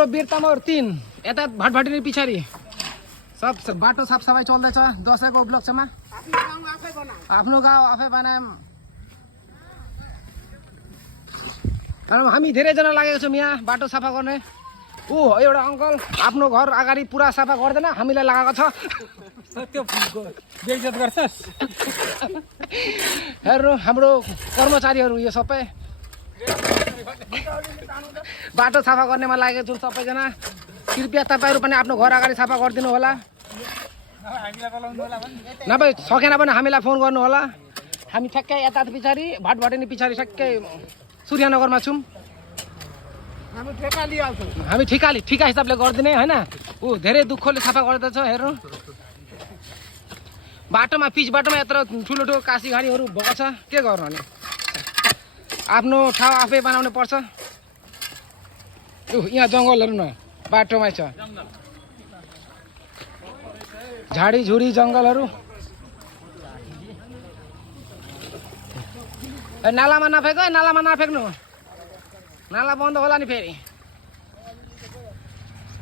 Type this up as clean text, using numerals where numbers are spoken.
हाम्रो वीरतामोर 3 यता भटभटिनी पछाडि सब बाटो साफ सफाई चल्दैछ दशैंको उपलक्ष्यमा। आफ्नो गाउँ आफै बनायौँ। हामी धेरैजना लागेको छौँ यहाँ बाटो सफा गर्ने। एउटा अङ्कल आफ्नो घर अगाडि पुरा सफा गर्दैन, हामीलाई लगाएको छ। हेर्नु हाम्रो कर्मचारीहरू यो सबै बाटो सफा गर्नेमा लागेको छु सबैजना। कृपया तपाईँहरू पनि आफ्नो घर अगाडि सफा गरिदिनु होला। नभए सकेन भने हामीलाई फोन गर्नु होला। हामी ठ्याक्कै यता पछाडि भटभटिनी पछाडि ठ्याक्कै सूर्यनगरमा छौँ। हामी ठिका हिसाबले गरिदिने होइन। धेरै दुःखले सफा गर्दैछ। हेर्नु बाटोमा पिच बाटोमा यत्रो ठुलो ठुलो कासी घारीहरू भएको छ, के गर्नु अनि। आफ्नो ठाउँ आफै बनाउनु पर्छ। यहाँ जङ्गलहरू न बाटोमै छ, झाडीझुडी जङ्गलहरू। नालामा नफेक, नालामा नफेक्नु, नाला बन्द होला नि फेरि।